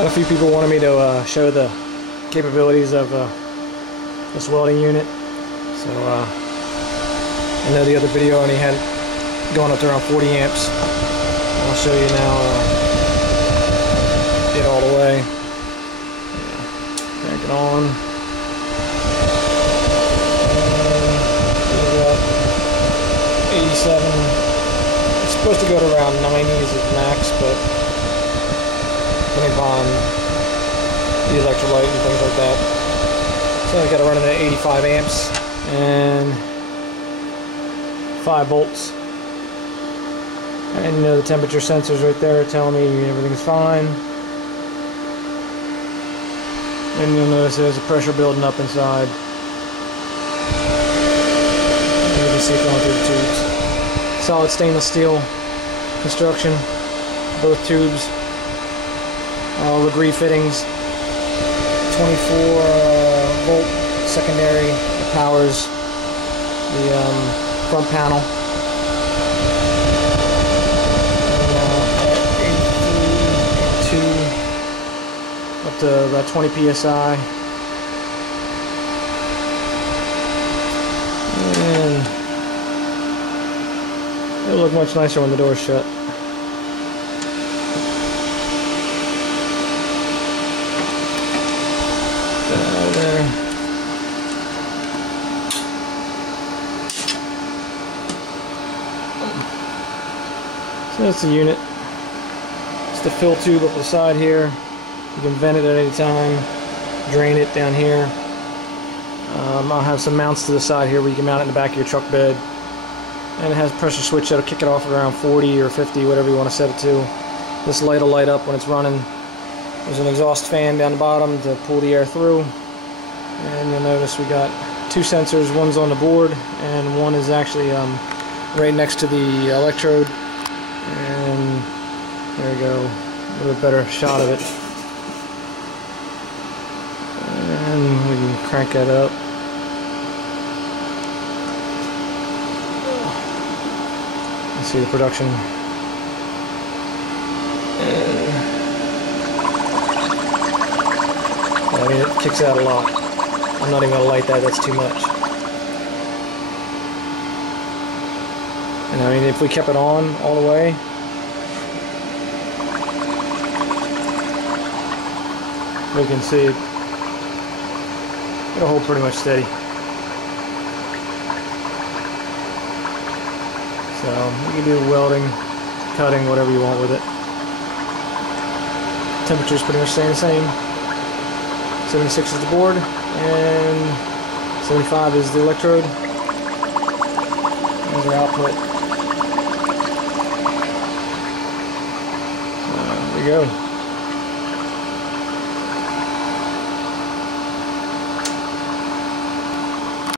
A few people wanted me to show the capabilities of this welding unit. So I know the other video only had going up to around 40 amps. I'll show you now. Get all the way. Crank it on. And 87. It's supposed to go to around 90 is its max, but depending upon the electrolyte and things like that. So I've got to run it at 85 amps and 5 volts. And you know, the temperature sensors right there telling me everything's fine. And you'll notice there's a pressure building up inside. You can see it going through the tubes. Solid stainless steel construction, both tubes. All the grease fittings. 24 volt secondary that powers the front panel. Up to about 20 psi. And it'll look much nicer when the door's shut. Get that out of there. So that's the unit. It's the fill tube up the side here. You can vent it at any time, drain it down here. I'll have some mounts to the side here where you can mount it in the back of your truck bed. And it has a pressure switch that'll kick it off at around 40 or 50, whatever you want to set it to. This light will light up when it's running. There's an exhaust fan down the bottom to pull the air through. And you'll notice we got 2 sensors, one's on the board and one is actually right next to the electrode. And there we go, a little bit better shot of it. And we can crank that up. You see the production. I mean, it kicks out a lot. I'm not even going to light that, that's too much. And I mean, if we kept it on all the way, we can see it'll hold pretty much steady. So you can do welding, cutting, whatever you want with it. Temperature's pretty much staying the same. 76 is the board, and 75 is the electrode. There's our output. There you go.